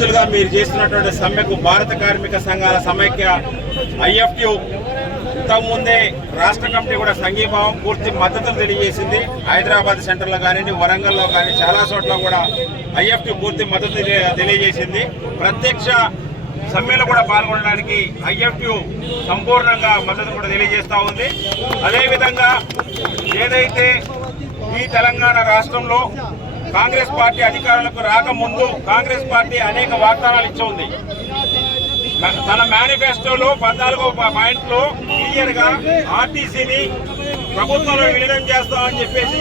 రోజులుగా మీరు చేస్తున్నటువంటి సమ్మెకు భారత కార్మిక సంఘాల సమైక్య ఐఎఫ్టియు ఇంతకుముందే రాష్ట్ర కమిటీ కూడా సంఘీభావం పూర్తి మద్దతులు తెలియజేసింది. హైదరాబాద్ సెంటర్లో కానివ్వండి, వరంగల్లో కానీ చాలా చోట్ల కూడా ఐఎఫ్టియు పూర్తి మద్దతు తెలియజేసింది. ప్రత్యక్ష సమ్మెలో కూడా పాల్గొనడానికి ఐఎఫ్టియు సంపూర్ణంగా మద్దతు కూడా తెలియజేస్తూ ఉంది. అదేవిధంగా ఏదైతే ఈ తెలంగాణ రాష్ట్రంలో కాంగ్రెస్ పార్టీ అధికారులకు రాకముందు కాంగ్రెస్ పార్టీ అనేక వాగ్దానాలు ఇచ్చి ఉంది. తన మేనిఫెస్టోలో 14వ పాయింట్లో క్లియర్ గా ఆర్టీసీని ప్రభుత్వంలో విలీనం చేస్తామని చెప్పేసి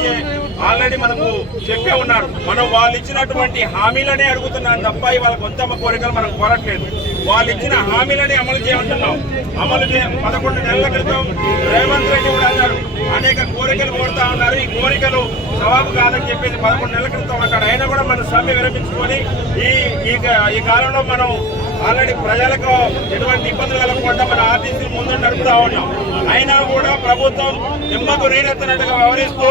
ఆల్రెడీ మనకు చెప్పే ఉన్నారు. మనం వాళ్ళు ఇచ్చినటువంటి హామీలనే అడుగుతున్నాం తప్ప ఇవాళ కొంతమ్మ కోరికలు మనం కోరట్లేదు. వాళ్ళు ఇచ్చిన హామీలనే అమలు చేయమంటున్నాం. 11 నెలల క్రితం రేవంత్ రెడ్డి కూడా అన్నారు, అనేక కోరికలు కోరుతా ఉన్నారు, ఈ కోరికలు జవాబు కాదని చెప్పేసి 11 నెలల క్రితం అన్నాడు. అయినా కూడా మనం సమ్మె విరమించుకొని ఈ కాలంలో మనం ఆల్రెడీ ప్రజలకు ఎటువంటి ఇబ్బందులు కలగకుండా మన ఆర్టీసీ ముందు నడుపుతా ఉన్నాం. అయినా కూడా ప్రభుత్వం నిమ్మకు నీరెత్తనట్టుగా వ్యవహరిస్తూ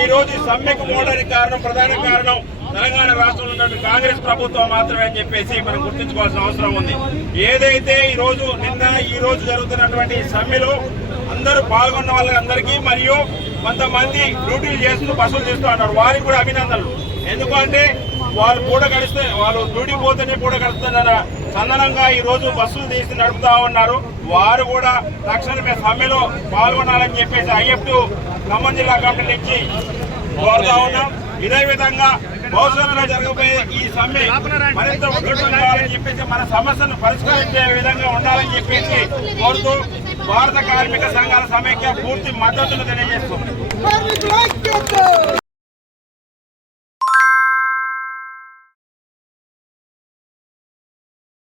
ఈ రోజు సమ్మెకు పోవడానికి ప్రధాన కారణం తెలంగాణ రాష్ట్రంలో ఉన్నటువంటి కాంగ్రెస్ ప్రభుత్వం మాత్రమే అని చెప్పేసి మనం గుర్తించుకోవాల్సిన అవసరం ఉంది. ఏదైతే ఈ రోజు జరుగుతున్నటువంటి సమ్మెలో అందరూ పాల్గొన్న వాళ్ళందరికీ మరియు కొంతమంది డ్యూటీలు చేస్తూ బస్సులు చేస్తూ ఉన్నారు, వారికి కూడా అభినందనలు. ఎందుకంటే వాళ్ళు వాళ్ళు డ్యూటీ పోతేనే పూట గడుస్తున్న చందనంగా ఈ రోజు బస్సులు తీసి నడుపుతా ఉన్నారు. వారు కూడా తక్షణమే సమ్మెలో పాల్గొనాలని చెప్పేసి ఐఎఫ్టియు ఖమ్మం జిల్లా కమిటీ నుంచి కోరుతా ఉన్నాం. ఇదే విధంగా భవిష్యత్తులో జరగబోయే ఈ సమ్మె మరింత ఉధృతం కావాలని చెప్పేసి మన సమస్యను పరిష్కరించే విధంగా ఉండాలని చెప్పేసి కోరుతూ భారత కార్మిక సంఘాల సమైక్య పూర్తి మద్దతును తెలియజేస్తుంది.